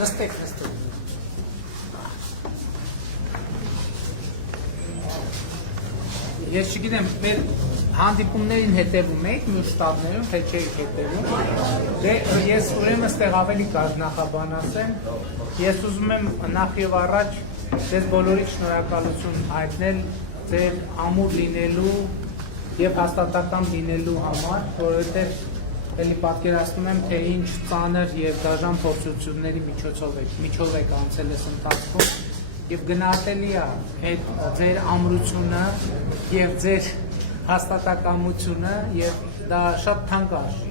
Նստեք, նստեք։ Ես չգիտեմ, մեր հանդիպումներին հետևում եք մյուս շտաբներում, թե չեք հետևում։ Դե ես ուրեմն այստեղ ավելի կար նախաբան ասեմ։ Ես ուզում եմ նախ եւ առաջ ձեզ բոլորիդ շնորհակալություն հայտնել ձեր ամուր լինելու եւ հաստատակամ լինելու համար, որովհետեւ էլի պատկերացնում եմ, թե ինչ ծանր եւ դաժան փորձությունների միջով եք անցել այս ընթացքում եւ գնահատելի է այդ ձեր ամրությունը եւ ձեր հաստատակամությունը եւ դա շատ թանկ արժի։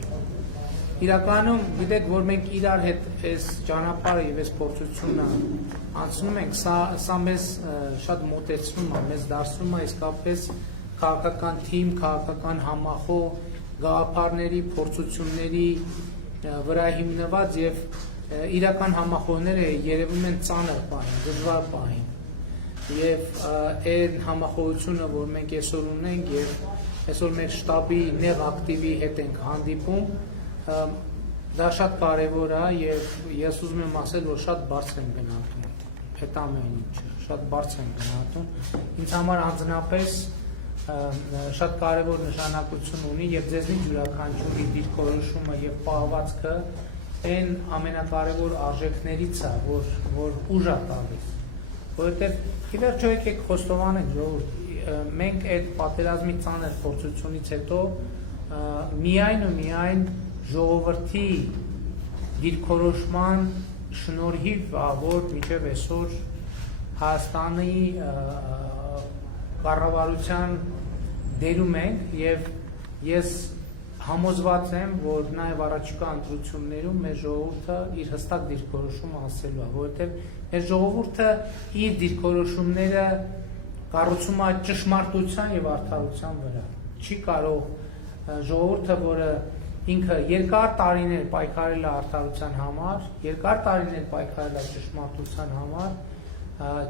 Իրականում գիտեք, որ մենք իրար հետ այս ճանապարհը եւ այս փորձությունը անցնում ենք, սա մեզ շատ մոտեցնում է, մեզ դարձնում է իսկապես քաղաքական թիմ, քաղաքական համախոհ գաղափարների, փորձությունների վրա հիմնված եւ իրական համախոհները երևում են ծանր պահին, դժվար պահին եւ այն համախոհությունը, որ մենք այսօր ունենք եւ այսօր մեր շտաբի նեղ ակտիվի հետ ենք հանդիպում, դա շատ կարեւոր է եւ ես ուզում եմ ասել, որ շատ բարձր եմ գնահատում այդ ամեն ինչը, շատ բարձր եմ գնահատում։ Ինձ համար անձնապես շատ կարևոր նշանակություն ունի եւ ձեզնից յուրաքանչյուրի դիրքորոշումը եւ պահվածքը այն ամենակարևոր արժեքներից է, որ ուժ է տալիս, որովհետեւ ի վերջո եկեք խոստովանենք, ժողովուրդ, մենք այդ պատերազմի ծանր փորձությունից հետո միայն ու միայն ժողովրդի դիրքորոշման շնորհիվ, որ մինչև այսօր Հայաստանի կառավարության դերում ենք եւ ես համոզված եմ, որ նաեւ առաջիկա ընտրություններում մեր ժողովուրդը իր հստակ դիրքորոշումը ասելու է, որովհետեւ մեր ժողովուրդը իր դիրքորոշումները կառուցում է ճշմարտության եւ արդարության վրա։ Չի կարող ժողովուրդը, որը ինքը երկար տարիներ պայքարել է արդարության համար, երկար տարիներ պայքարել է ճշմարտության համար,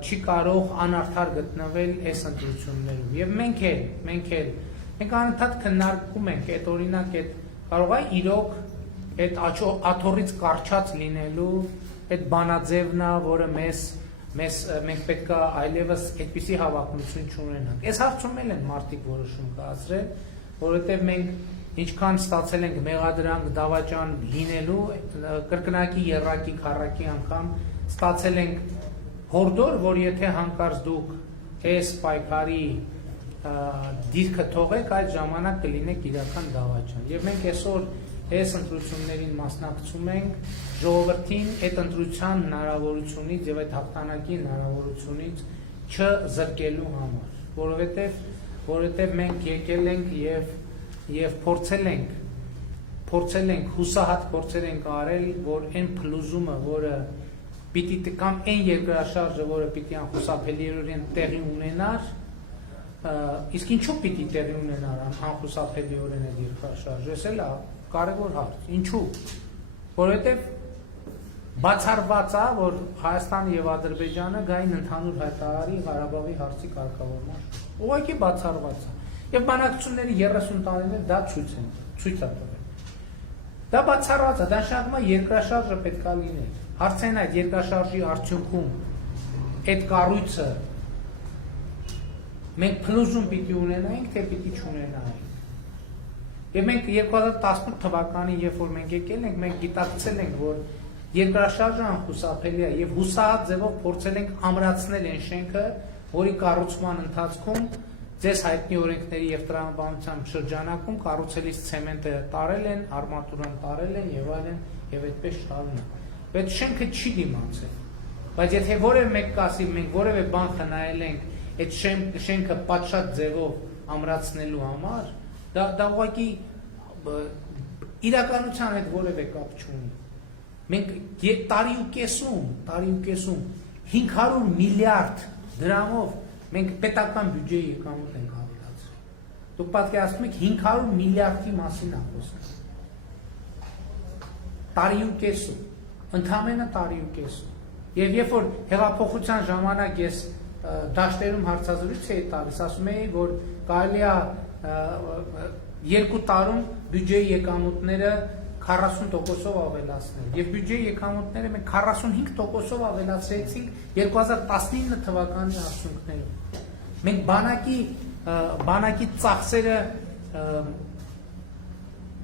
չի կարող անարդար գտնվել այս ընտրություններում եւ մենք անընդհատ քննարկում ենք այդ օրինակ այդ կարող է իրոք այդ աթոռից կարճած լինելու այդ բանաձևն է, որը մենք պետք է այլևս այդպիսի հավակնություն չունենանք։ Այս հարցում են մարդիկ որոշում կայացրել, որովհետեւ մենք ինչքան ստացել ենք մեղադրանք դավաճան լինելու, կրկնակի եռակի քառակի անգամ ստացել ենք հորդոր, որ եթե հանկարծ դուք այս պայքարի դիրքը թողեք, այդ ժամանակ կլինեք իրական դավաճան։ Եվ մենք այսօր այս ընտրություններին մասնակցում ենք ժողովրդին այդ ընտրության հնարավորությունից եւ այդ հաղթանակի հնարավորությունից չզրկելու համար, որովհետեւ մենք եկել ենք եւ փորձել ենք հուսահատ փորձեր ենք արել, որ այն փլուզումը, որը պիտի կամ այն երկրաշարժը, որը պիտի անխուսափելիորեն տեղի ունենար, իսկ ինչու պիտի տեղի ունենար անխուսափելիորեն այդ երկրաշարժը, այս էլ է կարևոր հարց։ Ինչու՞։ Որովհետև բացառված է, որ Հայաստանը եւ Ադրբեջանը գային ընդհանուր հայտարարի Ղարաբաղի հարցի կարգավորման։ Ուղղակի բացառված է։ Եվ բանակցությունների 30 տարիներ դա ցույց է տվել։ Դա բացառված է, դա նշանակում է երկրաշարժը պետք է լինի։ Հարցն այդ երկրաշարժի արդյունքում այդ կառույցը մենք փլուզում պիտի ունենայինք, թե պիտի չունենայինք։ Եվ մենք 2018 թվականին, երբ որ մենք եկել ենք, մենք գիտակցել ենք, որ երկրաշարժը անխուսափելի է եւ հուսահատ ձևով փորձել ենք ամրացնել այն շենքը, որի կառուցման ընթացքում ձեզ հայտնի օրենքների եւ տրամաբանության շրջանակում կառուցելիս ցեմենտը տարել են, արմատուրան տարել են եւ այլն եւ այդպես շարունակ։ Այդ շենքը չի դիմացել, բայց եթե որևէ մեկ կասի մենք որևէ բան խնայել ենք այդ շենքը պատշաճ ձևով ամրացնելու համար, դա ուղղակի իրականության հետ որևէ կապ չունի։ Մենք տարի ու կեսում 500 միլիարդ դրամով մենք պետական բյուջեի եկամուտ ենք ավելացրել։ Դուք պատկերացնում եք 500 միլիարդի մասին է խոսքը։ Տարի ու կեսում, ընդամենը տարի ու կեսում։ Եվ երբ որ հեղափոխության ժամանակ ես դաշտերում հարցազրույց էի տալիս, ասում էի, որ կարելի է 2 տարում բյուջեի եկամուտները 40%-ով ավելացնել եւ բյուջեի եկամուտները մենք 45%-ով ավելացրեցինք 2019 թվականի արդյունքներով։ Մենք բանակի ծախսերը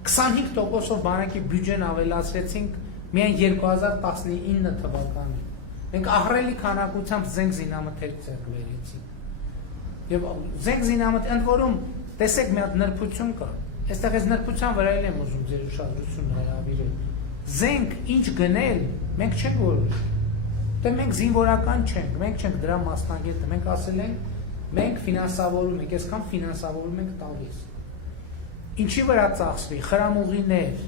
25%-ով բանակի բյուջեն ավելացրեցինք միայն 2019 թվականին։ Մենք ահռելի քանակությամբ զենք զինամթեր ձեռք բերեցինք։ Եվ զենք զինամթ ընդ որում տեսեք մի հատ նրբություն կա։ Այստեղ այս նրբության վրա եմ ուզում ձեր ուշադրությունը հրավիրել։ Զենք ինչ գնել, մենք չենք որոշում։ Դե մենք զինվորական չենք, մենք չենք դրա մասնագետը, մենք ասել ենք, մենք ֆինանսավորում ենք, այսքան ֆինանսավորում ենք տալիս։ Ինչի վրա ծախսվի, խրամուղիներ,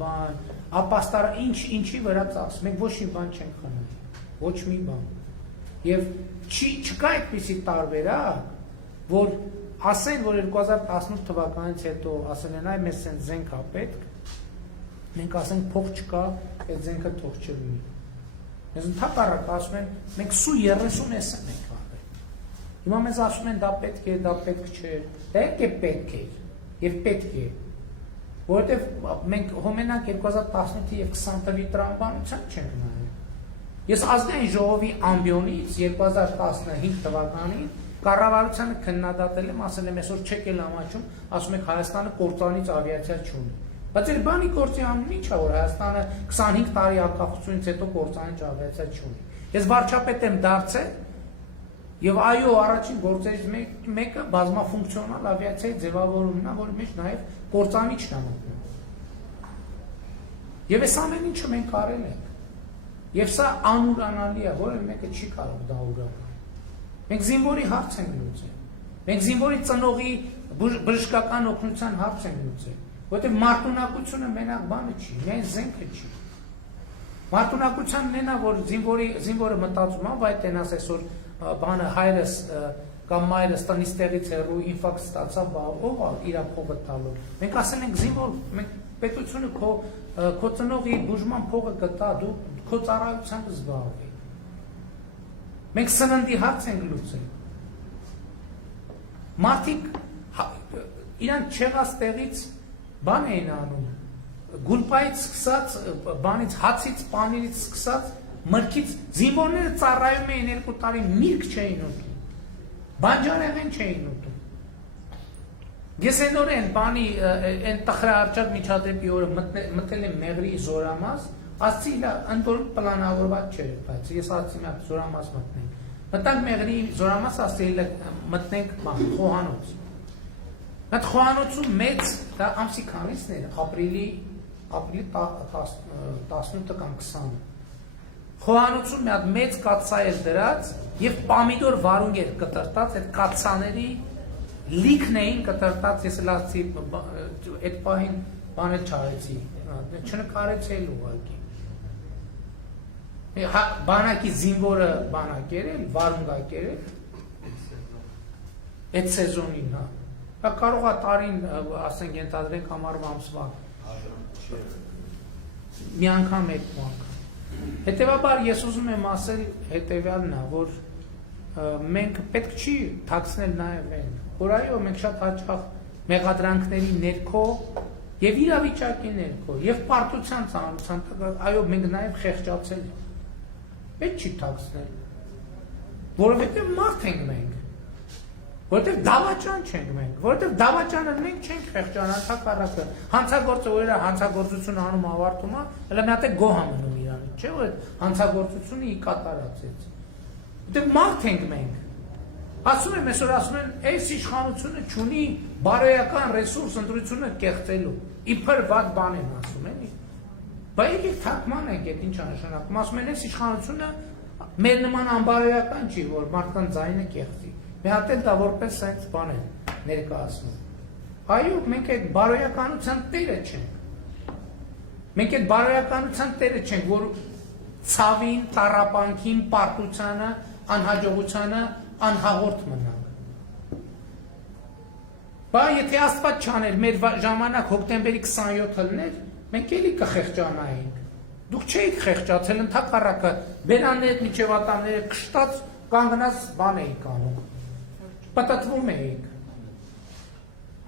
բան, ապաստար, ինչի վրա ծախսվի, մենք ոչ մի բան չենք խմել, ոչ մի բան։ Եվ չկա այդպիսի տարբերակ, որ ասեն, որ 2018 թվականից հետո ասեն են այ մեզ են զենք է պետք, մենք ասենք փող չկա, այդ զենքը թող չլինի։ Մեզ ընդհակառակ ասում են, մենք սու 30 էսն ենք արել։ Հիմա մեզ ասում են դա պետք է, դա պետք չէ, դա եկե պետք է եւ պետք է, որովհետեւ մենք հոմենակ 2018 եւ 20 թվականի տրամաբանության չենք նայել։ Ես ազգային ժողովի ամբիոնից 2015 թվականին կառավարությանը քննադատել եմ, ասել եմ այսօր չեք էլ ամաչում, ասում եք Հայաստանը կործանից ավիացիա չունի։ Բայց այդ բանի գործի անունը ի՞նչ է, որ Հայաստանը 25 տարի անկախությունից հետո կործանից ավիացիա չունի։ Ես վարչապետ եմ դարձել եւ այո, առաջին գործերից մեկը բազմաֆունկցիոնալ ավիացիայի ձևավորումն է, որի մեջ նաեւ կործանիչն է մտնում։ Եվ այս ամեն ինչը մենք արել ենք։ Եվ սա անուրանալի է, որը մեկը չի կարող դա ուրանալ։ Մենք զինվորի հարց ենք լուծել։ Մենք զինվորի ծնողի բժշկական օգնության հարց ենք լուծել, որովհետև մարտունակությունը մենակ բանը չի, միայն զենքը չի։ Մարտունակությանն են, որ զինվորը մտածում է, բայց տենաս այսօր բանը հայրս կամ մայրս տնից տեղից հեռու ինֆարկտ ստացավ, ով է իր փողը տալու։ Մենք ասել ենք զինվոր, մենք պետությունը քո ծնողի բուժման փողը կտա, դու քո ծառայությամբ զբաղվի։ Մենք սննդի հարց ենք լուծել։ Մարդիկ իրանք չեղած տեղից բան էին անում, գուլպայից սկսած, բանից, հացից, պանիրից սկսած, մրգից, զինվորները ծառայում էին 2 տարի, միրգ չէին ուտում, բանջարեղեն չէին ուտում։ Ես այն օրեն բանի, այն տխրաարճակ միջադեպի օրը մտել եմ Մեղրի Զորամաս, ասցի ընդ որում պլանավորված չէր, բայց ես ասացի մի հատ Զորամաս մտնենք։ Մտանք Մեղրի Զորամաս, ասել մտնենք խոհանոց։ Այդ խոհանոցում մեծ, դա ամսի քանիսն էր, ապրիլի 18 կամ 20։ Խոհանոցում մի հատ մեծ կաթսա էր դրած եւ պամիդոր վարունգ էր կտրտած, այդ կաթսաների լիքն էին կտրտած, ես լացի այդ պահին բանել չարեցի, չնկարեցի էլ ուղղակի։ Բանակի զինվորը բանակ երել, վարունգ ակերել, այդ սեզոնին, հա։ Կարող է տարին, ասենք, ենթադրենք ամառվա ամսվա մի անգամ այդ անգամ։ Հետևաբար ես ուզում եմ ասել հետևյալն է, որ մենք պետք չի թաքցնել նաև այն, որ այո, մենք շատ հաճախ մեղադրանքների ներքո եւ իրավիճակի ներքո եւ պարտության ծանրության տակ, այո, մենք նաև խեղճացել ենք։ Պետք չի թաքցնել, որովհետեւ մարդ ենք մենք, որովհետեւ դավաճան չենք մենք, որովհետեւ դավաճանը մենք չենք խեղճան, հակառակը հանցագործը որ իր հանցագործությունը անում ավարտում է, հələ մի հատ է գոհ մնում իրանը, չէ՞ որ հանցագործությունը ի կատարածեց։ Որովհետեւ մարդ ենք մենք։ Ասում եմ, այսօր ասում են, այս իշխանությունը չունի բարոյական ռեսուրս ընտրությունը կեղծելու։ Իբր վատ բան են ասում, էլի։ Բայց եկեք թարգման ենք, այդ ինչ է նշանակում, ասում են, այս իշխանությունը մեր նման անբարոյական չի, որ մարդկանց ձայնը կեղծի։ Մի հատ էլ դա որպես սենց բան է ներկայացնում։ Այո, մենք այդ բարոյականության տերը չենք։ Մենք այդ բարոյականության տերը չենք, որ ցավին, տառապանքին, պարտությանը, անհաջողությանը անհաղորդ մնանք։ Բայց եթե Աստված չաներ, մեր ժամանակ հոկտեմբերի 27-ը լներ, մենք էլի կխեղճանայինք։ Դուք չէիք խեղճացել, ընդհակառակը բերաններ, միջևատանները կշտած կանգնած բան էիք անում։ Պատտվում էիք։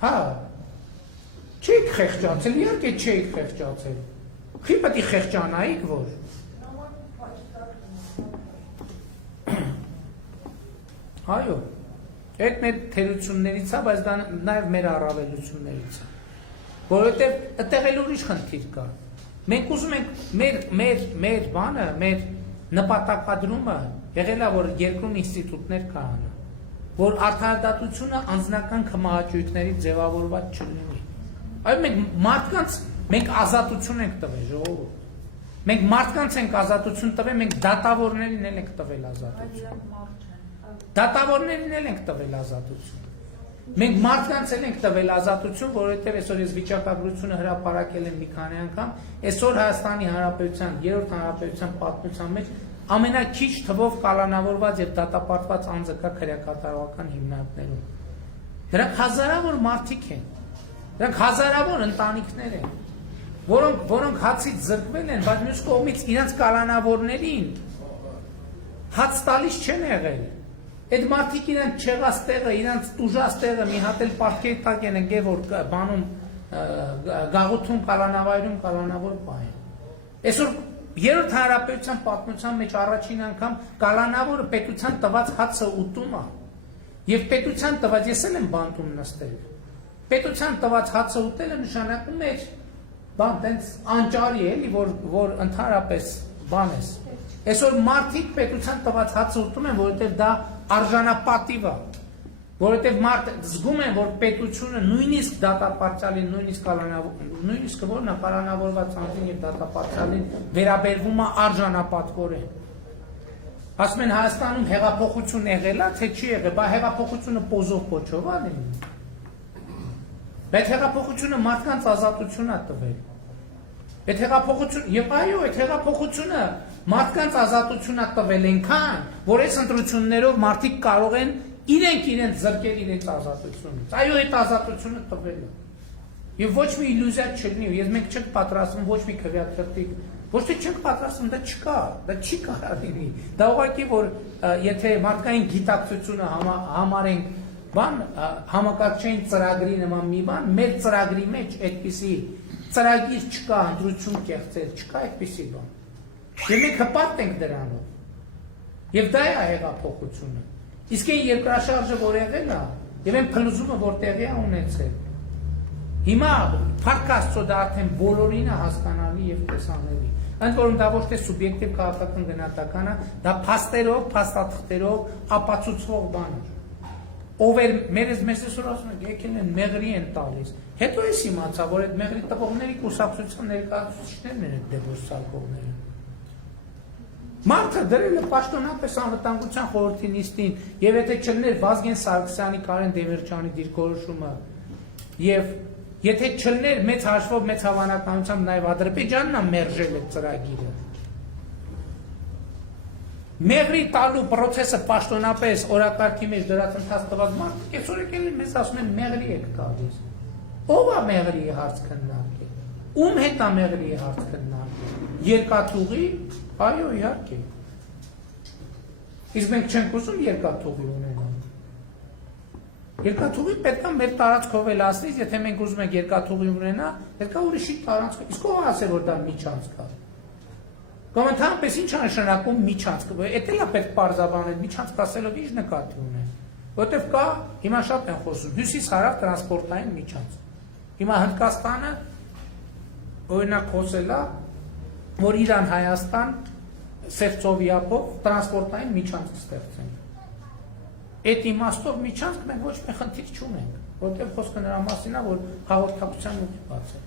Հա, Չեք խեղճացել, իհարկե չեք խեղճացել։ Խի պետք է խեղճանայիք, որ Այո, այդ մեր թերություններից է, բայց դա նաև մեր առավելություններից է։ Որովհետև այդտեղ էլ ուրիշ խնդիր կա։ Մենք ուզում ենք մեր բանը, մեր նպատակադրումը եղել է, որ երկրում ինստիտուտներ կանա, որ արդարադատությունը անձնական քմահաճույքների ձևավորված չլինի։ Այո, մենք ազատություն ենք տվել, ժողովուրդ։ Մենք մարդկանց ենք ազատություն տվել, մենք դատավորներին էլ ենք տվել ազատություն։ Դատավորներին էլ ենք տվել ազատություն։ Մենք մարդկանց էլ ենք տվել ազատություն, որովհետև այսօր ես վիճակագրությունը հրապարակել եմ մի քանի անգամ, այսօր Հայաստանի Հանրապետության երրորդ հանրապետության պատմության մեջ ամենաքիչ թվով կալանավորված եւ դատապարտված անձը կա քրեակատարողական հիմնարկներում։ Դրանք հազարավոր մարդիկ են։ Դրանք հազարավոր ընտանիքներ են, որոնք հացից զրկվել են, բայց մյուս կողմից իրենց կալանավորներին հաց տալիս չեն եղել։ Այդ մարդիկ իրենց չեղած տեղը, իրենց տուժած տեղը մի հատ էլ պարտքերի տակ են ընկել, որ բանում գաղութում կալանավայրում կալանավոր պահեն։ Այսօր երրորդ հանրապետության պատմության մեջ առաջին անգամ կալանավորը պետության տված հացը ուտում է։ Եվ պետության տված, ես էլ եմ բանտում նստել։ Պետության տված հացը ուտելը նշանակում է բան տենց անճարի էլի, որ ընդհանրապես բան ես։ Այսօր մարդիկ պետության տված հացը ուտում են, որովհետև դա արժանապատիվ է, որովհետև մարդ զգում են, որ պետությունը նույնիսկ դատապարտյալին, նույնիսկ որն է կալանավորված անձին եւ դատապարտյալին վերաբերվում է արժանապատվորեն։ Ասում են Հայաստանում հեղափոխություն եղել է, թե չի եղել, բայց հեղափոխությունը պոզով փոչով է լինում։ Բայց հեղափոխությունը մարդկանց ազատություն է տվել։ Այդ հեղափոխությունը, եւ այո, այդ հեղափոխությունը մարդկանց ազատություն է տվել այնքան, որ այս ընտրություններով մարդիկ կարող են իրենց զրկել իրենց ազատությունից։ Այո, այդ ազատությունը տվել է։ Եվ ոչ մի իլյուզիա չլինի, ես մենք չենք պատրաստվում ոչ մի քվեաթղթիկ, ոչ թե չենք պատրաստվում, դա չկա, դա չի կարող լինի։ Դա ուղղակի որ եթե մարդկային գիտակցությունը համարենք բան համակարգչային ծրագրի նման մի բան, մեր ծրագրի մեջ այդպիսի ծրագիր չկա, ընտրություն կեղծել, չկա այդպիսի բան։ Եվ մենք հպարտ ենք դրանով։ Եվ դա է հեղափոխությունը։ Իսկ այն երկրաշարժը, որ եղել է, եւ այն փլուզումը, որ տեղի է ունեցել։ Հիմա փառք Աստծո դա արդեն բոլորին է հասկանալի եւ տեսանելի։ Ընդ որում դա ոչ թե սուբյեկտիվ քաղաքական գնահատական է, դա փաստերով, փաստաթղթերով ապացուցվող բան է։ Ով էր մեզ այսօր ասում են, եկել են մեղրի են տալիս։ Հետո ես իմացա, որ այդ մեղրի տվողների կուսակցության ներկայացուցիչներն են այդ դեպոս սարքողները։ Մարդը դրել է պաշտոնապես անվտանգության խորհրդի նիստին, եւ եթե չլներ Վազգեն Սարգսյանի, Կարեն Դեմիրճյանի դիրքորոշումը, եւ եթե չլներ մեծ հաշվով, մեծ հավանականությամբ նաեւ Ադրբեջանն է մերժել այդ ծրագիրը։ Մեղրի տալու process-ը պաշտոնապես օրակարգի մեջ դրած ընթաց տված մարդիկ այսօր եկել են մեզ ասում են մեղրի եք տալիս։ Ո՞վ է մեղրի հարց քննարկել։ Ում հետ է մեղրի հարց քննարկել։ Երկաթուղի, այո, իհարկե։ Իսկ մենք չենք ուզում երկաթուղի ունենալ։ Երկաթուղի պետք է մեր տարածքով էլ ասնից, եթե մենք ուզում ենք երկաթուղի ունենալ, պետք է ուրիշի տարածքով։ Իսկ ո՞վ ասել որ դա միջանցք է։ Կամ ընդհանրապես ինչ է նշանակում միջանցք։ Էդ էլ է պետք պարզաբանել, միջանցք ասելով ինչ նկատի ունեն։ Որտեվ կա, հիմա շատ են խոսում, հյուսիս-հարավ տրանսպորտային միջանցք։ Հիմա Հնդկաստանը օրինակ խոսել է, որ Իրան-Հայաստան Սևծովիապով տրանսպորտային միջանցք ստեղծենք։ Այդ իմաստով միջանցք մենք ոչ մի խնդիր չունենք, որտեղ խոսքը նրա մասին է, որ հաղորդակցության ուղի բացել։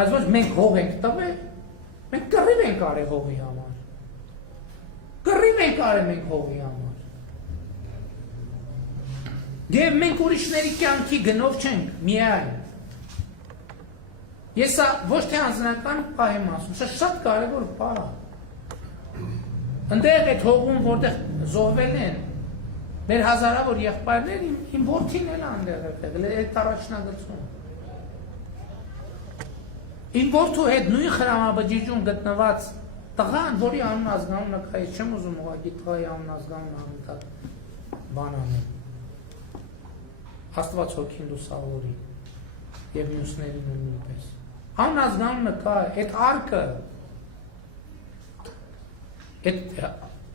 Բայց ոչ մենք հող ենք տվել, մենք կռիվ ենք արել հողի համար։ Կռիվ ենք արել մենք հողի համար։ Եվ մենք ուրիշների կյանքի գնով չենք, միայն։ Ես ոչ թե անձնական պահ եմ ասում, սա շատ կարևոր պահ է։ Ընդեղ այդ հողում, որտեղ զոհվել են մեր հազարավոր եղբայրներ, իմ որդին էլ այնտեղ եղել է այդ առաջնագծում։ Իմ որդու հետ նույն խրամաբջիջում գտնված տղան, որի անուն ազգանունը կա, ես չեմ ուզում ուղղակի տղայի անուն ազգանունը անընդհատ բան անել։ Աստված հոգին լուսավորի։ եւ մյուսներին նույնպես։ Անազգանունը կա, այդ արկը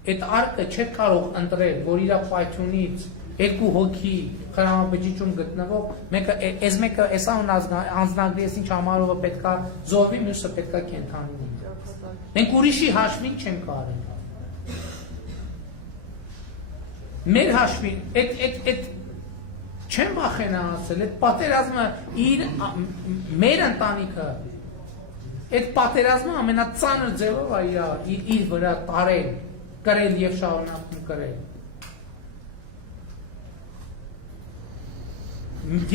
այդ արկը չէ կարող ընտրել, որ իր պայթյունից երկու հոգի խրամաբջիջում գտնվող մեկը էս անձնագրի ես ինչ համարովը պետքա զոհվի, մյուսը պետքա կենդանի լինի։ Մենք ուրիշի հաշվին չենք արել։ Մեր հաշվին, այդ չեմ վախենա ասել, այդ պատերազմը մեր ընտանիքը, այդ պատերազմը ամենածանր ձևով իր վրա տարել, կրել եւ շարունակում կրել։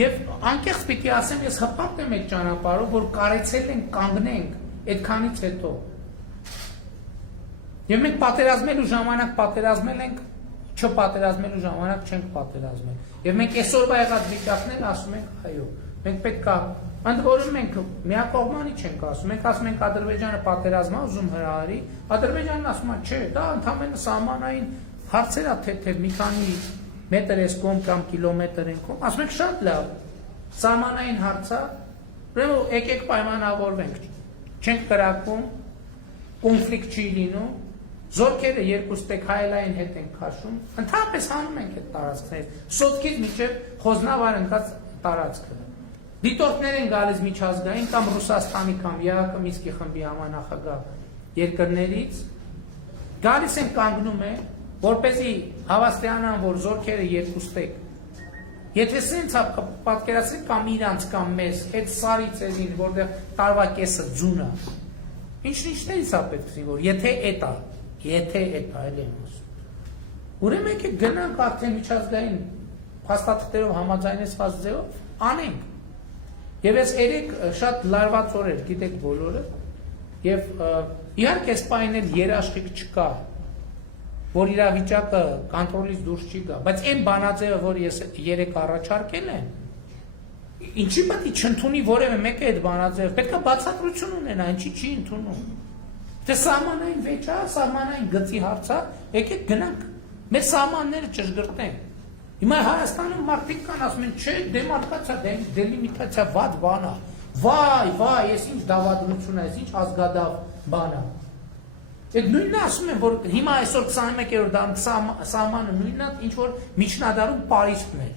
Եվ անկեղծ պիտի ասեմ, ես հպարտ եմ այդ ճանապարհով, որ կարեցել ենք կանգնենք այդքանից հետո։ Եվ մենք պատերազմելու ժամանակ պատերազմել ենք, չպատերազմելու ժամանակ չենք պատերազմել։ Եվ մենք այսօրվա եղած վիճակներն ասում ենք, այո, մենք պետք է, ընդ որում մենք միակողմանի չենք ասում, մենք ասում ենք Ադրբեջանը պատերազմ է ուզում հրահարի, Ադրբեջանն ասում է, չէ, դա ընդհանրապես սահմանային հարցեր է, թե մի քանի մետր ես կողմ կամ կիլոմետր են կողմ, ասում ենք շատ լավ, սահմանային հարց է, ուրեմն եկեք պայմանավորվենք, չենք կրակում, կոնֆլիկտ չի լինում, զորքերը երկու ստեկ հայելային հետ են քաշում, ընդհանրապես հանում ենք այդ տարածքներից, Սոտքից մինչև Խոզնավար ընկած տարածքը։ Դիտորդներ են գալիս միջազգային կամ Ռուսաստանի կամ ԵԱՀԿ Մինսկի խմբի համանախագահ երկրներից, գալիս են կանգնում են, որպեսզի հավաստիանան, որ զորքերը երկու ստեկ։ Եթե սենց պատկերացրեք կամ իրանց կամ մեզ, այդ սարի ծեզին, որտեղ տարվա կեսը ձուն է, ինչներից է պետք է, որ եթե այդ այլ եմ ասում։ Ուրեմն եկեք գնանք արդեն միջազգային փաստաթղթերով համաձայնեցված ձևով անենք։ Եվ ես երեք շատ լարված օր էր, գիտեք բոլորը, եւ իհարկե այս պահին էլ երաշխիք չկա, որ իրավիճակը կոնտրոլից դուրս չի գա, բայց այն բանաձևը, որ ես երեք առաջարկել եմ, ինչի պետք է չընդունի որևէ մեկը այդ բանաձևը, պետք է բացատրություն ունենա, ինչի չի ընդունում։ Թե սահմանային վեճ է, սահմանային գծի հարց է, եկեք գնանք, մեր սահմանները ճշգրտենք։ Հիմա Հայաստանում մարդիկ կան ասում են, չէ, դեմարկացիա, դելիմիտացիա վատ բան է։ Վայ, ես ինչ դավադրություն է, ես ինչ ազգադավ բան է։ Այդ նույնն ասում են, որ հիմա այսօր 21-րդ դարում սահմանը նույնն է, ինչ որ միջնադարում Պարիսպն էր։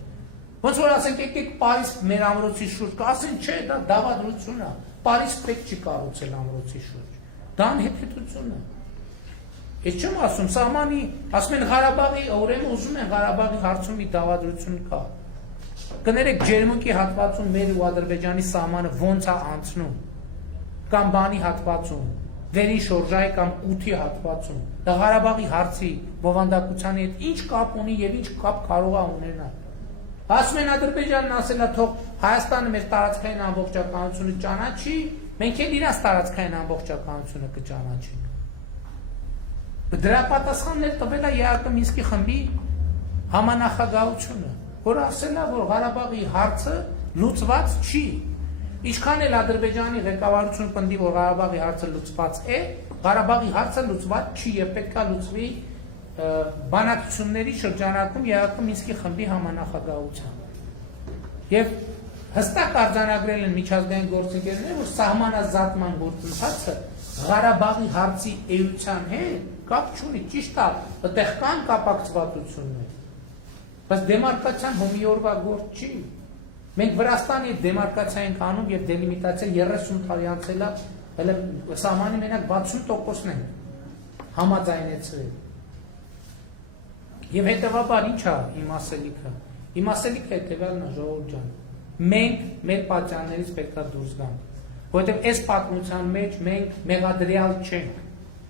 Ոնց որ ասենք, եկեք Պարիսպ մեր ամրոցի շուրջ, ասեն, չէ, դա դավադրություն է։ Պարիսպ պետք չի կառուցել ամրոցի շուրջ։ Դա անհեթեթություն է։ Ես չեմ ասում, սահմանի, ասում են Ղարաբաղի, ուրեմն ուզում են Ղարաբաղի հարցում մի դավադրություն կա։ Կներեք ջերմուկի հատվածում մեր ու Ադրբեջանի սահմանը ոնց է անցնում, կամ բանի հատվածում, վերին շորժայի կամ ութի հատվածում, դա Ղարաբաղի հարցի բովանդակության հետ ինչ կապ ունի եւ ինչ կապ կարող է ունենալ։ Ասում են Ադրբեջանն ասել է, թող Հայաստանը մեր տարածքային ամբողջականությունը ճանաչի, մենք էլ իրաց տարածքային ամբողջականությունը կճանաչենք։ Դրա պատասխաններ տվել է ԵԱՀԿ Մինսկի խմբի համանախագահությունը, որ ասել է, որ Ղարաբաղի հարցը լուծված չի։ Ինչքան էլ Ադրբեջանի ղեկավարությունը պնդի, որ Ղարաբաղի հարցը լուծված է, Ղարաբաղի հարցը լուծված չի եւ պետք է լուծվի բանակցությունների շրջանակում ԵԱՀԿ Մինսկի խմբի համանախագահությամբ։ Եվ հստակ արձանագրել են միջազգային գործընկերները, որ սահմանազատման գործընթացը Ղարաբաղի հարցի էության հետ կապ չունի, ճիշտ է, այդտեղ կան կապակցվածություններ, բայց դեմարկացիան հոմի օրվա գործ չի։ Մենք Վրաստանի հետ դեմարկացիա ենք անում եւ դելիմիտացիա 30 տարի անցել է, հələ սահմանի մենակ 60%-ն են համաձայնեցրել։ Եվ հետեւաբար ի՞նչ է իմ ասելիքը։ Իմ ասելիքը հետեւյալն է, ժողովուրդ ջան։ Մենք մեր պատյաններից պետք է դուրս գանք, որովհետեւ այս պատմության մեջ մենք մեղադրյալ չենք։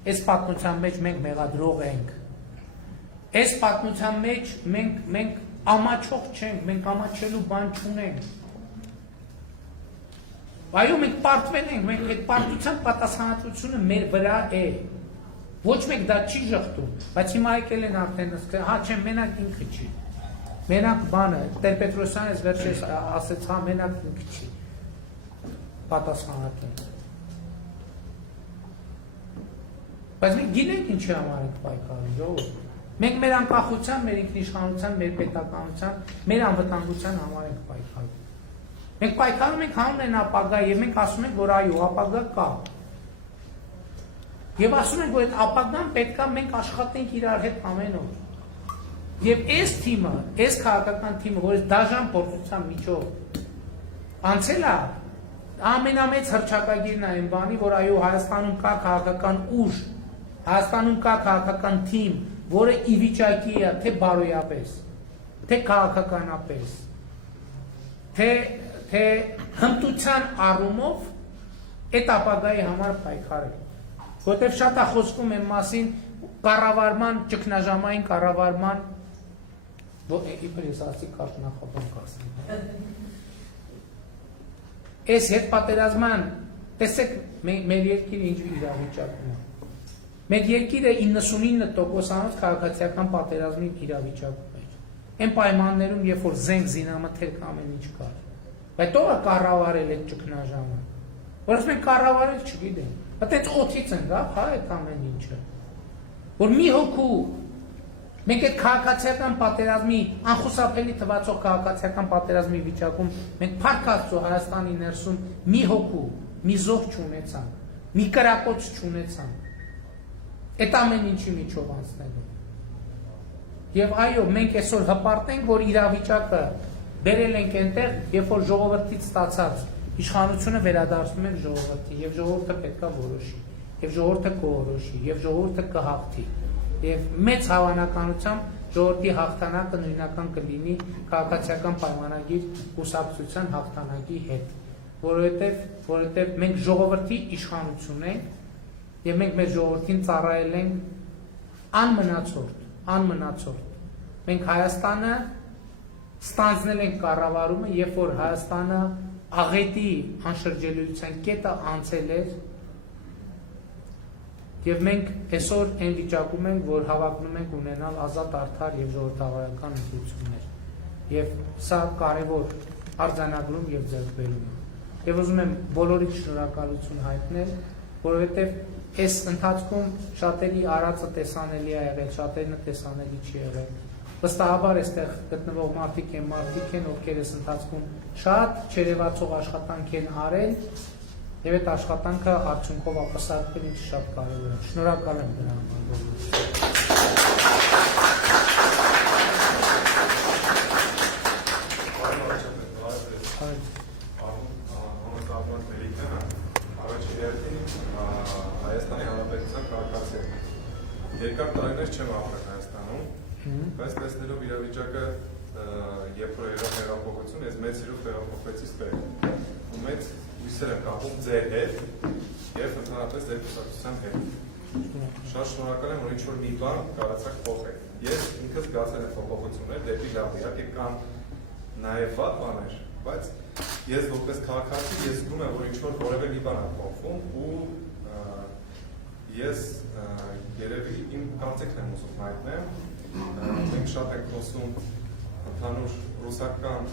Այս պատմության մեջ մենք մեղադրող ենք։ Այս պատմության մեջ մենք ամաչող չենք, մենք ամաչելու բան չունենք։ Այո, մենք պարտվել ենք, մենք այդ պարտության պատասխանատվությունը մեր վրա է։ Ոչ մեկ դա չի ժխտում, բայց հիմա եկել են արդեն, հա չէ, մենակ ինքը չի։ Մենակ բանը, Տեր-Պետրոսյանը վերջերս ասեց, հա մենակ ինքը չի պատասխանատուն։ Բայց մենք գիտենք ինչի համար ենք պայքարում, ժողովուրդ։ Մենք մեր անկախության, մեր ինքնիշխանության, մեր պետականության, մեր անվտանգության համար ենք պայքարում։ Մենք պայքարում ենք հանուն ապագա եւ մենք ասում ենք, որ այո, ապագա կա։ Եվ ասում ենք, որ այդ ապագան պետքա մենք աշխատենք իրար հետ ամեն օր։ Եվ այս թիմը, այս քաղաքական թիմը, որ դաժան փորձության միջով անցել է, ամենամեծ հռչակագիրն է այն բանի, որ այո, Հայաստանում կա քաղաքական ուժ, Հայաստանում կա քաղաքական թիմ, որը ի վիճակի է թե բարոյապես, թե քաղաքականապես, թե հմտության առումով այդ ապագայի համար պայքարել։ Որտեւ շատ է խոսքում այն մասին կառավարման, ճգնաժամային կառավարման, որ իբր ես ասի կարգնախոբան կասեմ։ Այս հետ պատերազման, տեսեք մեր երկիրը ինչ իրավիճակում է։ Մեր երկիրը 99%-անոց քաղաքացիական պատերազմի իրավիճակում էր։ Այն պայմաններում, երբ որ զենք զինամթերք ամեն ինչ կար։ Բայց ո՞վ է կառավարել այդ ճգնաժամը։ Որպես մենք կառավարել չգիտենք։ Այդպես օթից են գա, հա, այդ ամեն ինչը։ Որ մի հոգու մենք այդ քաղաքացիական պատերազմի անխուսափելի թվացող քաղաքացիական պատերազմի վիճակում մենք փառք Աստծո Հայաստանի ներսում մի հոգու, մի զոհ չունեցանք, մի կրակոց չունեցանք։ Այդ ամեն ինչի միջով անցնելու։ Եվ այո, մենք այսօր հպարտենք, որ իրավիճակը բերել ենք այնտեղ, երբ որ ժողովրդից ստացած իշխանությունը վերադարձնում ենք ժողովրդի, եւ ժողովուրդը պետքա որոշի, եւ ժողովուրդը կորոշի, եւ ժողովուրդը կհաղթի։ Եվ մեծ հավանականությամբ ժողովրդի հաղթանակը նույնական կլինի քաղաքացիական պայմանագիր կուսակցության հաղթանակի հետ, որովհետև մենք ժողովրդի իշխանություն ենք եւ մենք մեր ժողովրդին ծառայել ենք անմնացորդ։ Մենք Հայաստանը ստանձնել ենք կառավարումը, երբ որ Հայաստանը աղետի անշրջելիության կետը անցել էր, եւ մենք այսօր այն վիճակում ենք, որ հավակնում ենք ունենալ ազատ, արդար եւ ժողովրդավարական ընտրություններ։ Եվ սա կարևոր արձանագրում եւ ձեռքբերում է։ Եվ ուզում եմ բոլորիդ շնորհակալություն հայտնել, որովհետեւ այս ընթացքում շատերի արածը տեսանելի է եղել, շատերինը տեսանելի չի եղել։ Վստահաբար այստեղ գտնվող մարդիկ են, ովքեր այս ընթացքում շատ չերևացող աշխատանք են արել եւ այդ աշխատանքը արդյունքով ապասարկել ինձ շատ կարեւոր է։ Շնորհակալ եմ դրա Հայաստանի Հանրապետության քաղաքացի։ Երկար տարիներ չեմ ապրել Հայաստանում, բայց տեսնելով իրավիճակը, երբ որ եղավ հեղափոխություն, ես մեծ սիրով հեղափոխվեցի ստեղ։ Ու մեծ հույսեր եմ կապում ձեր հետ եւ ընդհանրապես ձեր կուսակցության հետ։ Շատ շնորհակալ եմ, որ ինչ-որ մի բան կարողացաք փոխել։ Ես ինքս զգացել եմ փոփոխություններ դեպի լավ, իհարկե կան նաեւ վատ բաներ, բայց ես որպես քաղաքացի ես զգում եմ, որ ինչ-որ որևէ մի բան է փոխվում ու ես երևի իմ կարծիքն եմ ուզում հայտնեմ։ Մենք շատ ենք խոսում ընդհանուր ռուսական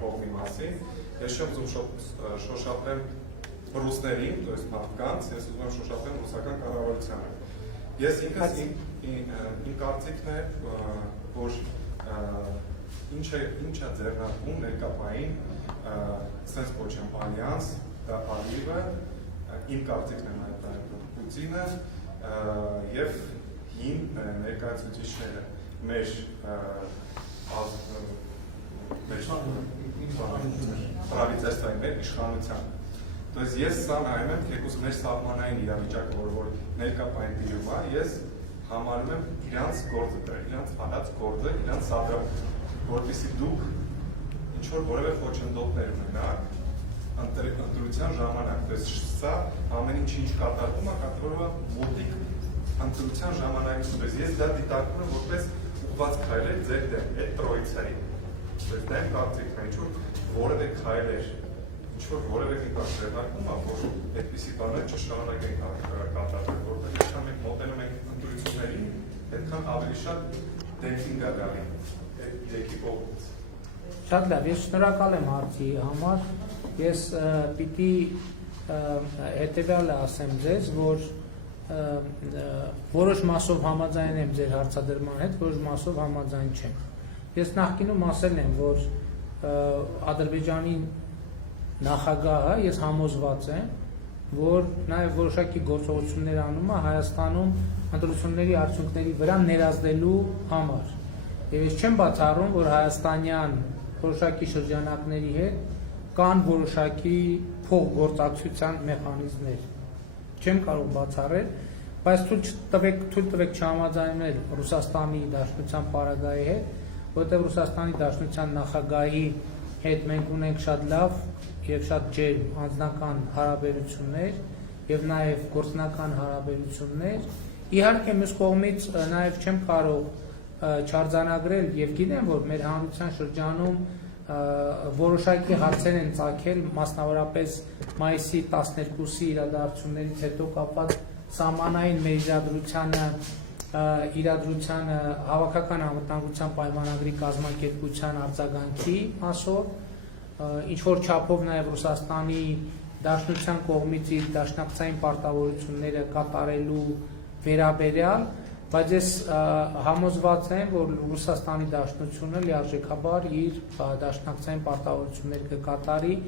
կողմի մասին։ Ես չեմ ուզում շոշափել ռուսներին, то есть մարդկանց, ես ուզում եմ շոշափել ռուսական կառավարությանը։ Ես ինքս իմ կարծիքն է, որ ինչ է ձեռնարկում ներկայային sense կոչեմ ալյանս, դա արիվը, իմ կարծիքն է նաև Պուտինը եւ հին ներկայացուցիչները մեր правительственներ իշխանության։ То есть ես սա նայում եմ թեկուզ մեր սահմանային իրավիճակը, որ ներկայային դիրում է, ես համարում եմ իրանց գործը դրել, իրանց հանած գործը, իրանց սադրամը, որպեսզի դուք ինչ-որ որևէ խոչընդոտներ ունենաք ընտրության ժամանակ, то есть սա ամեն ինչ կատարվում է, կատարվում է մոտիկ ընտրության ժամանակից, то есть ես դա դիտարկում եմ որպես ուղղված քայլեր ձեր դեմ, այդ տրոյցայի, то есть դա իմ կարծիքն է, ինչ-որ որևէ քայլեր, ինչ-որ որևէ մի բան ձեռնարկվում է, որ այդպիսի բաներ չշարունակեն կատարվել, որտեղ այսքան մենք մոտենում ենք ընտրություններին, այդքան ավելի շատ դեմպինգ է գալի այդ իրեկի կողմից։ Շատ լավ, ես շնորհակալ եմ հարցի համար։ Ես պիտի հետևյալը ասեմ ձեզ, որ որոշ մասով համաձայն եմ ձեր հարցադրման հետ, որոշ մասով համաձայն չեմ։ Ես նախկինում ասել եմ, որ Ադրբեջանի նախագահը ես համոզված եմ, որ նաև որոշակի գործողություններ անում է Հայաստանում ընտրությունների արդյունքների վրա ներազդելու համար։ Եվ ես չեմ բացառում, որ հայաստանյան որոշակի շրջանակների հետ կան որոշակի փոխգործակցության մեխանիզմներ։ Չեմ կարող բացառել, բայց թույլ տվեք չհամաձայնել Ռուսաստանի Դաշնության պարագայի հետ, որտեղ Ռուսաստանի Դաշնության նախագահի հետ մենք ունենք շատ լավ եւ շատ ջերմ անձնական հարաբերություններ եւ նաեւ գործնական հարաբերություններ։ Իհարկե մյուս կողմից նաեւ չեմ կարող չարձանագրել եւ գիտեմ, որ մեր հանրության շրջանում որոշակի հարցեր են ծագել, մասնավորապես մայիսի 12-ի իրադարձություններից հետո կապված սահմանային մեր իրադրությանը հավաքական անվտանգության պայմանագրի կազմակերպության արձագանքի մասով, ինչ որ չափով նաև Ռուսաստանի Դաշնության կողմից իր դաշնակցային պարտավորությունները կատարելու վերաբերյալ, բայց ես համոզված եմ, որ Ռուսաստանի Դաշնությունը լիարժեքաբար իր դաշնակցային պարտավորությունները կկատարի։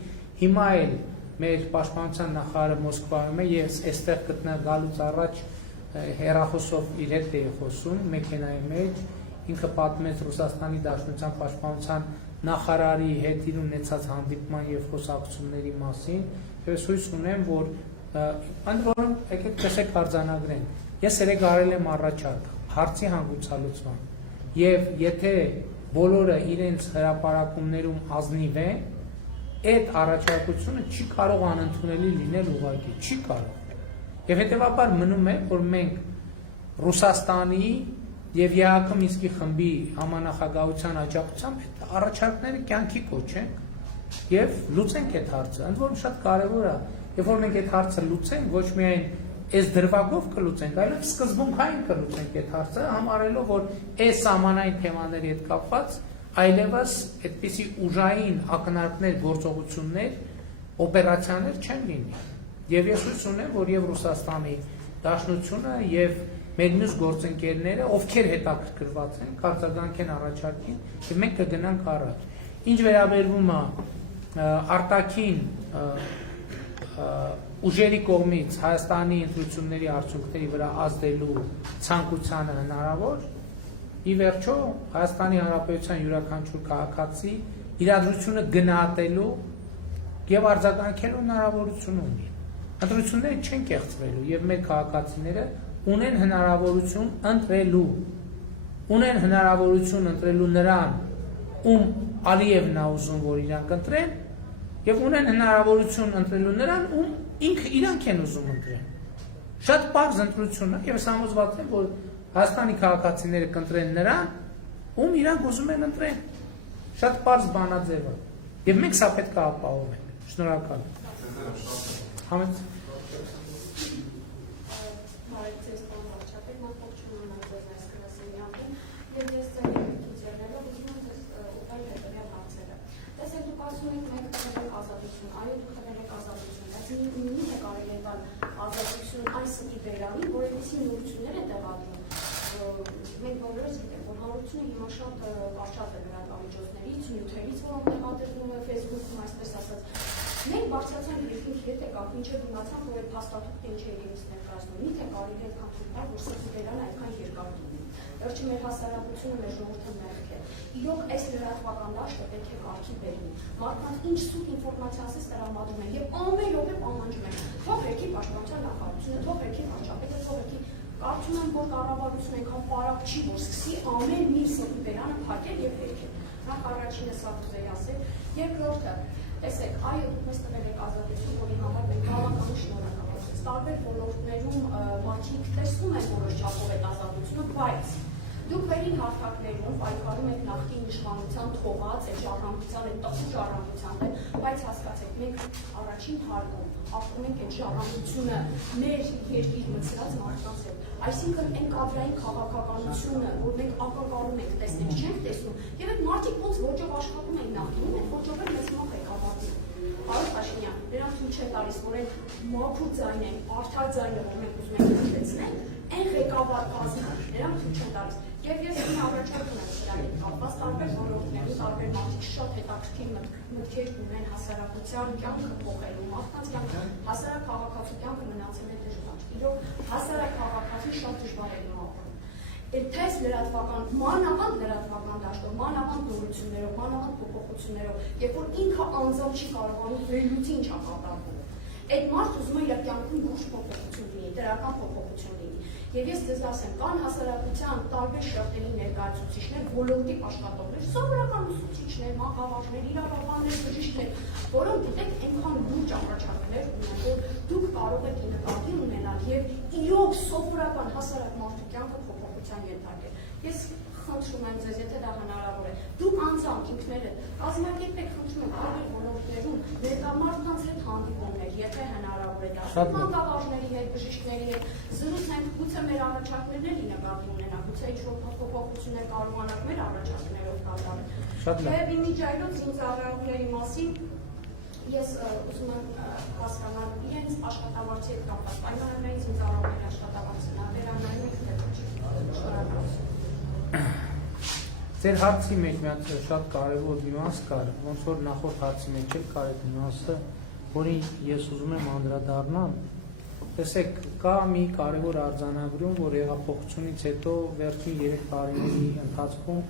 Հիմա էլ մեր պաշտպանության նախարարը Մոսկվայում է, ես այստեղ գալուց առաջ հեռախոսով իր հետ էի խոսում մեքենայի մեջ, ինքը պատմեց Ռուսաստանի Դաշնության պաշտպանության նախարարի հետ իր ունեցած հանդիպման եւ խոսակցությունների մասին, եւ ես հույս ունեմ, որ ընդ որում եկեք տեսեք արձանագրեն։ Ես երեք արել եմ առաջարկ հարցի հանգուցալուծման եւ եթե բոլորը իրենց հրապարակումներում ազնիվ են, այդ առաջարկությունը չի կարող անընդունելի լինել ուղղակի, չի կարող։ Եվ հետեւաբար մնում է, որ մենք Ռուսաստանի եւ ԵԱՀԿ Մինսկի խմբի համանախագահության աջակցությամբ այդ առաջարկները կյանքի կոչենք եւ լուծենք այդ հարցը։ Ընդ որում շատ կարեւոր է, երբ որ մենք այդ հարցը լուծենք, ոչ միայն այս դրվագով կլուծենք, այլև սկզբունքային կլուծենք այդ հարցը, համարելով, որ այս սահմանային թեմաների հետ կապված այլևս այդպիսի ուժային ակնարկներ, գործողություններ, օպերացիաներ չեն լինի։ Եվ ես հույս ունեմ, որ եւ Ռուսաստանի Դաշնությունը եւ մեր մյուս գործընկերները, ովքեր հետաքրքրված են, կարձագանքեն առաջարկին եւ մենք կգնանք առաջ։ Ինչ վերաբերվում է արտաքին ուժերի կողմից Հայաստանի ընտրությունների արդյունքների վրա ազդելու ցանկությանը հնարավոր, ի վերջո Հայաստանի Հանրապետության յուրաքանչյուր քաղաքացի իրադրությունը գնահատելու եւ արձագանքելու հնարավորություն ունի։ Ընտրությունները չեն կեղծվելու եւ մեր քաղաքացիները ունեն հնարավորություն ընտրելու նրան, ում Ալիևն է ուզում, որ իրանք ընտրեն, եւ ունեն հնարավորություն ընտրելու նրան, ում ինքը իրանք են ուզում ընտրեն։ Շատ պարզ ընտրություն է, եւ ես համոզված եմ, որ Հայաստանի քաղաքացիները կընտրեն նրան, ում իրանք ուզում են ընտրեն։ Շատ պարզ բանաձև է։ Եվ մենք սա պետք է ապահովենք։ Շնորհակալ եմ։ Համեց այս իբերանի, որ այդպիսի նորություններ է տեղադրում։ Մենք բոլորս գիտենք, որ հանրությունը հիմա շատ կարճատ է լրատվամիջոցներից, նյութերից, որոնք տեղադրվում է Facebook-ում, այսպես ասած։ Մենք բարձրացանք երկինքի հետ եկավ, մինչև դիմացանք, որ այդ փաստաթուղթը ինչ է իրենից ներկայացնում։ Միթե կարելի է այդքան թույլ տալ, որ սա իբերանը այդքան երկար լինի։ Վերջը մեր հասարակությունը, մեր ժողովուրդը մեղք է։ Իրոք այս լրատվական դաշտը պետք է կարգի բերվի։ Մարդկանց ինչ սուտ ինֆորմացիաներից տրամադրում են եւ ամեն րոպե պահանջում են։ Թող եկի պաշտպանության նախարարությունը, թող եկի վարչապետը, թող եկի։ Կարծում եմ, որ կառավարությունը այնքան պարապ չի, որ սկսի ամեն մի սուտի բերանը փակել եւ վերքել։ Նախ առաջինը սա ուզեի ասել, երկրորդը, տեսեք, այո, դուք մեզ տվել եք ազատություն, որի համար մենք բավականին շնորհակալ ենք։ Տարբեր ոլորտներում մարդիկ տեսնում են որոշ չափով այդ ազատությունը, բայց դուք վերին հարթակներում պայքարում եք նախկին իշխանության թողած այդ ժառանգության, այդ տխուր ժառանգության հետ, բայց հասկացեք, մենք առաջին հարկում ապրում ենք այդ ժառանգությունը մեր երկիր մտցրած մարդկանց հետ։ Այսինքն այն կադրային քաղաքականությունը, որ մենք ակակարում ենք, տեսնենք, չենք տեսնում, եւ այդ մարդիկ ոնց ոճով աշխատում են նախկինում, այդ ոճով մեծ մոտ եկավ ապրում։ Պարոն Փաշինյան, նրանք ցույց չեն տալիս, որ այն մաքուր ձայն են, արդար ձայնը, որ մենք ուզում ենք հիշեցնել, այն ղեկավար կազմը, նրանք ցույց չեն տալիս։ Եվ ես իմ առաջարկում եմ սրա հետ կապված տարբեր ոլորտներում, տարբեր մարդիկ շատ հետաքրքիր մտքեր ունեն հասարակության կյանքը փոխելու, մարդկանց կյանքը, հասարակ քաղաքացու կյանքը մնացել է դժվար։ Իրոք հասարակ քաղաքացին շատ դժվար է ապրում։ Թես լրատվական, մանավանդ լրատվական դաշտով, մանավանդ նորություններով, մանավանդ փոփոխություններով, երբ որ ինքը անձամբ չի կարողանում վերլուծի ինչ է կատարվում։ Այդ մարդը ուզում է իր կյանքում լուրջ փոփոխություն լինի, դրական փոփոխություն լինի։ Եվ ես ձեզ ասեմ, կան հասարակության տարբեր շերտերի ներկայացուցիչներ, ոլորտի աշխատողներ, սովորական ուսուցիչներ, մանկավարժներ, իրավաբաններ, բժիշկներ, որոնք գիտեք այնքան լուրջ առաջարկներ ունեն, որ դուք կարող եք նկատի ունենալ եւ իրոք սովորական հասարակ մարդու կյանքը փոփոխության ենթարկել։ Ես խնդրում եմ ձեզ, եթե դա հնարավոր է, դուք անձամբ ինքներդ կազմակերպեք, խնդրում եմ տարբեր ոլորտներում ներկայացնած հետ հանդիպումներ, եթե հնարավոր է դա, մանկավարժների հետ, բժիշկների հետ, զրուցենք, գուցե մեր առաջարկներն էլի նկատի ունենանք, գուցե ինչ-որ փոփոխություններ կարողանանք մեր առաջարկներով կատարել։ Եվ իմիջիայլոց զինծառայողների մասին ես ուզում եմ հասկանալ իրենց աշխատավարձի հետ կապված, պայմանագրային զինծառայողների աշխատավարձն վերանայում եք թե ոչ։ Ձեր հարցի մեջ միած շատ կարևոր նյուանս կար, ոնց որ նախորդ հարցի մեջ էլ կար այդ նյուանսը, որին ես ուզում եմ անդրադառնալ։ Տեսեք, կա մի կարևոր արձանագրում, որ հեղափոխությունից հետո վերջին 3 տարիների ընթացքում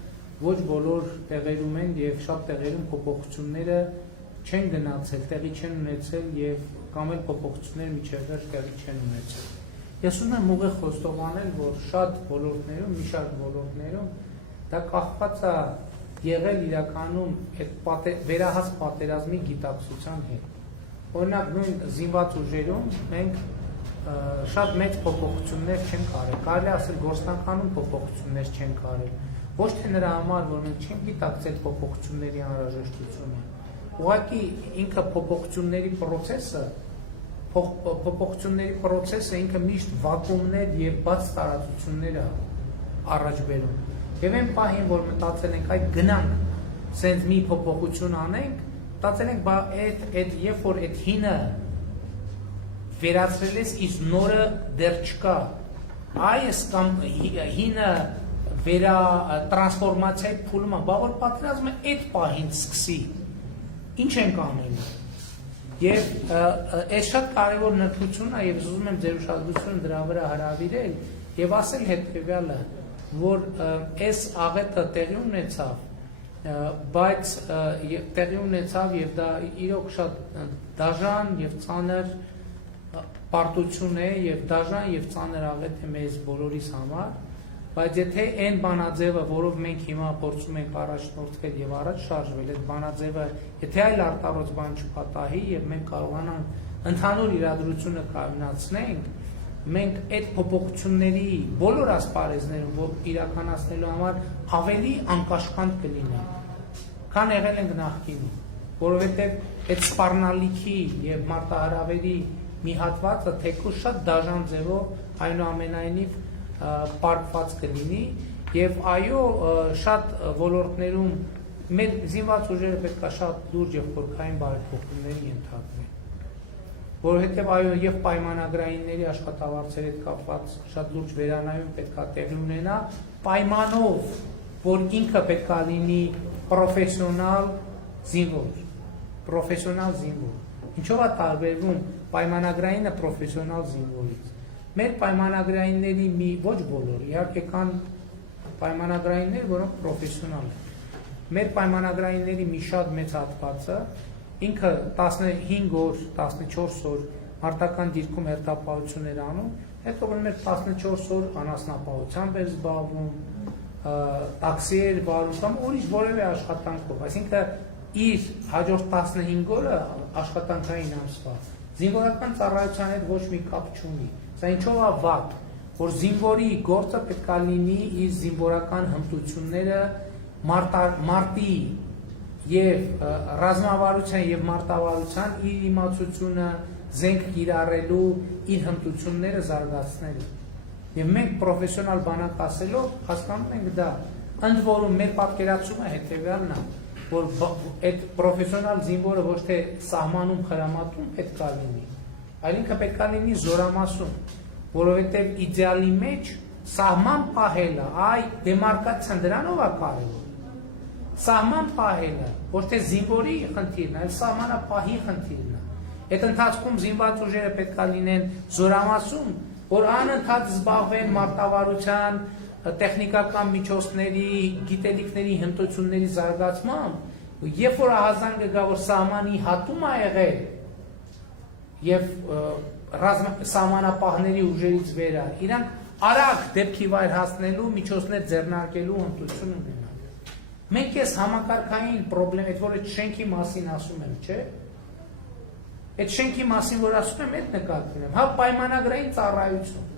ոչ բոլոր տեղերում են եւ շատ տեղերում փոփոխությունները չեն գնացել, տեղի չեն ունեցել եւ կամ էլ փոփոխությունները միջև վերջ տեղի չեն ունեցել։ Ես ուզում եմ ուղիղ խոստովանել, որ շատ ոլորտներում, մի շարք ոլորտներում դա կախված է եղել իրականում այդ վերահաս պատերազմի գիտակցության հետ։ Օրինակ նույն զինված ուժերում մենք շատ մեծ փոփոխություններ չենք արել, կարելի է ասել գործնականում փոփոխություններ չենք արել, ոչ թե նրա համար, որ մենք չենք գիտակցել փոփոխությունների անհրաժեշտությունը, ուղղակի ինքը փոփոխությունների process-ը ինքը միշտ վակուումներ եւ բաց տարածություններ է առաջ բերում։ Եվ այն պահին, որ մտածել ենք այդ գնանք, սենց մի փոփոխություն անենք, մտածել ենք, բա այդ երբ որ այդ հինը վերացրել ես, իսկ նորը դեռ չկա, այս կամ հինը վերա տրանսֆորմացիայի փուլումը, բա որ պատերազմը այդ պահին սկսի, ինչ ենք անելու։ Եվ այս շատ կարևոր նրբություն է, եւ ուզում եմ ձեր ուշադրությունը դրա վրա հրավիրել եւ ասել հետեւյալը, որ այս աղետը տեղի ունեցավ, բայց տեղի ունեցավ եւ դա իրոք շատ դաժան եւ ծանր պարտություն է եւ դաժան եւ ծանր աղետ է մեզ բոլորիս համար, բայց եթե այն բանաձևը, որով մենք հիմա փորձում ենք առաջնորդվել եւ առաջ շարժվել, այդ բանաձևը, եթե այլ արտարոց բան չպատահի եւ մենք կարողանանք ընդհանուր իրադրությունը կայունացնենք, մենք այդ փոփոխությունների բոլոր ասպարեզներում, որ իրականացնելու համար ավելի անկաշկանդ կլինենք, քան եղել ենք նախկինում, որովհետեւ այդ սպառնալիքի եւ մարտահրավերի մի հատվածը թեկուզ շատ դաժան ձևով այնուամենայնիվ պարկված կլինի եւ այո շատ ոլորտներում մեր զինված ուժերը պետք է շատ լուրջ եւ խորքային բարեփոխումների ենթարկվեն, որովհետեւ այո եւ պայմանագրայինների աշխատավարձերի հետ կապված շատ լուրջ վերանայում պետք է տեղի ունենա պայմանով, որ ինքը պետք է լինի պրոֆեսիոնալ զինվոր, ինչով է տարբերվում պայմանագրայինը պրոֆեսիոնալ զինվորից։ Մեր պայմանագրայինների ոչ բոլոր, իհարկե կան պայմանագրայիններ, որոնք պրոֆեսիոնալ են։ Մեր պայմանագրայինների մի շատ մեծ հատվածը ինքը 15 օր, 14 օր մարտական դիրքում հերթապահություններ անում, հետո որ 14 օր անասնապահությամբ էր զբաղվում, տաքսի էր վարում կամ ուրիշ որևէ աշխատանքով, այսինքն իր հաջորդ 15 օրը աշխատանքային ամսվա զինվորական ծառայության հետ ոչ մի կապ չունի։ Սա ինչով է վատ, որ զինվորի գործը պետք է լինի իր զինվորական հմտությունները մարտի եւ ռազմավարության եւ մարտավարության իր իմացությունը, զենք կիրառելու իր հմտությունները զարգացնելու։ Եվ մենք պրոֆեսիոնալ բանակ ասելով հասկանում ենք դա, ընդ որում մեր պատկերացումը հետեւյալն է, որ այդ պրոֆեսիոնալ զինվորը ոչ թե սահմանում խրամատում պետք է լինի, այլ ինքը պետք է լինի զորամասում, որովհետև իդեալի մեջ սահման պահելը, այ դեմարկացիան դրանով է կարևոր։ Սահման պահելը, ոչ թե զինվորի խնդիրն է, այլ սահմանապահի խնդիրն է։ Այդ ընթացքում զինված ուժերը պետք է լինեն զորամասում, որ անընդհատ զբաղվեն մարտավարության, տեխնիկական միջոցների, գիտելիքների, հմտությունների զարգացմամբ, երբ որ ահազանգը գա, որ սահմանի հատում է եղել եւ սահմանապահների ուժերից վեր է, իրանք արագ դեպքի վայր հասնելու միջոցներ ձեռնարկելու հմտություն ունենան։ Մենք այս համակարգային խնդրեմ, այդ որ այդ շենքի մասին ասում եմ, չէ՞։ Այդ շենքի մասին որ ասում եմ, այդ նկատի ունեմ, հա պայմանագրային ծառայություն։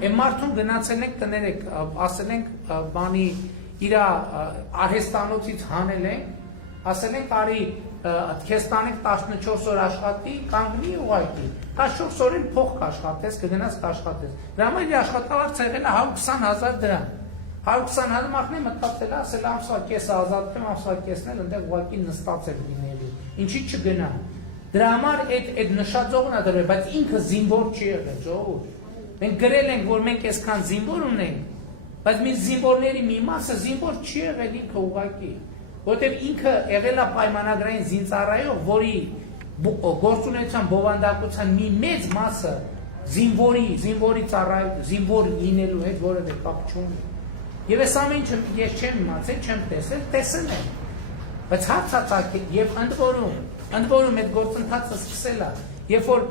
Այն մարդուն գնացել ենք, կներեք, ասել ենք բանի իր արհեստանոցից հանել ենք, ասել ենք արի քեզ տանենք 14 օր աշխատի, կանգնի ուղղակի 14 օրին փող կաշխատես, կգնաս կաշխատես։ Դրա համար իր աշխատավարձը եղել է 120,000 դրամ։ 120,000 մարդն է մտածել, ասել ամսվա կեսը ազատվեմ, ամսվա կեսն էլ այնտեղ ուղղակի նստած է լինելու։ Ինչի չգնա։ Դրա համար այդ նշածողն է դրել, բայց ինքը զինվոր չի եղել, ժողովուրդ։ Մենք գրել ենք, որ մենք այսքան զինվոր ունենք, բայց մի զինվորների մի մասը զինվոր չի եղել ինքը ուղղակի, որտեղ ինքը եղել է պայմանագրային զինծառայող, որի գործունեության բովանդակության մի մեծ մասը զինվորի ծառայություն, զինվոր լինելու հետ որևէ կապ չունի։ Եվ այս ամեն ինչը ես չեմ իմացել, չեմ տեսել, տեսել եմ։ Բայց հարցածակ եւ ընդ որում այդ գործընթացը սկսել է, երբ որ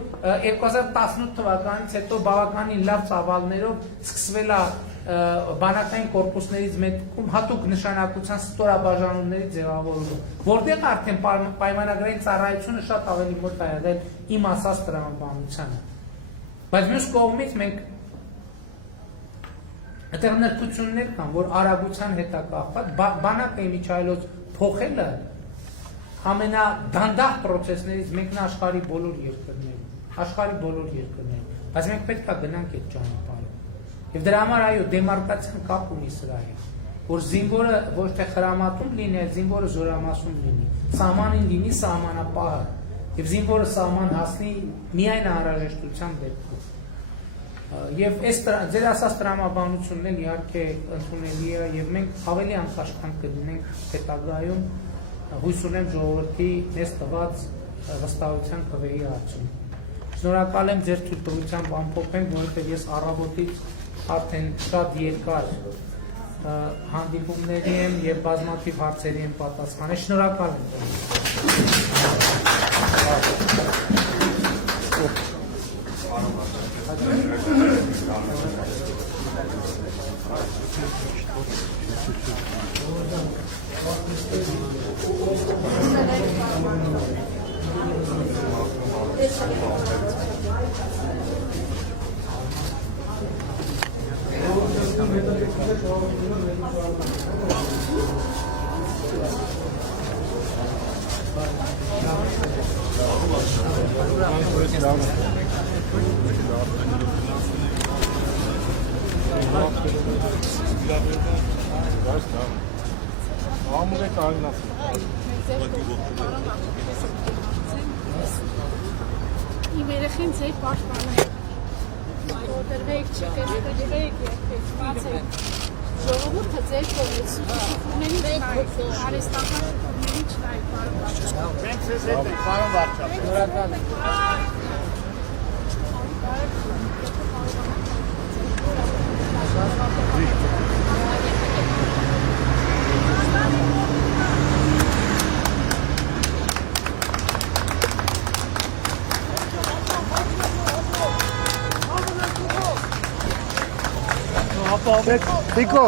2018 թվականից հետո բավականին լավ ծավալներով սկսվել է բանակային կորպուսներից մեկում հատուկ նշանակության ստորաբաժանումների ձևավորումը, որտեղ արդեն պայմանագրային ծառայությունը շատ ավելի մոտ է եղել իմ ասած տրամաբանությանը։ Բայց մյուս կողմից մենք այդտեղ նրբություններ կան, որ արագության հետ է կապված, բանակը իմիջայլոց փոխելը ամենադանդաղ պրոցեսներից մեկն աշխարհի բոլոր երկրներում, բայց մենք պետք է գնանք այդ ճանապարհով։ Եվ դրա համար այո, դեմարկացիան կապ ունի սրա հետ, որ զինվորը ոչ թե խրամատում լինի, այլ զինվորը զորամասում լինի, սահմանին լինի սահմանապահը, եւ զինվորը սահման հասնի միայն անհրաժեշտության դեպքում։ Եվ այս ձեր ասած տրամաբանությունն էլ իհարկե ընդունելի է եւ մենք ավելի անկաշկանդ կլինենք հետագայում, հույս ունեմ ժողովրդի մեզ տված վստահության կվեի արդյունքում։ Շնորհակալ եմ ձեր թույլտվությամբ ամփոփենք, որովհետեւ ես առավոտից արդեն շատ երկար հանդիպումների եմ եւ բազմաթիվ հարցերի եմ պատասխանել։ Շնորհակալ Իմ երեխին ձեր պաշտպանը որտեղեք չկերտեք երբեք ժողովուրդը ձեր կողմից ուսուցումների արհեստական ուսուցումների չնայ պարոն վարչապետ։ Մենք ձեզ հետ ենք, պարոն վարչապետ։ Շնորհակալ եմ։ Տիկո,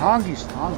հանգիստ, հանգիստ։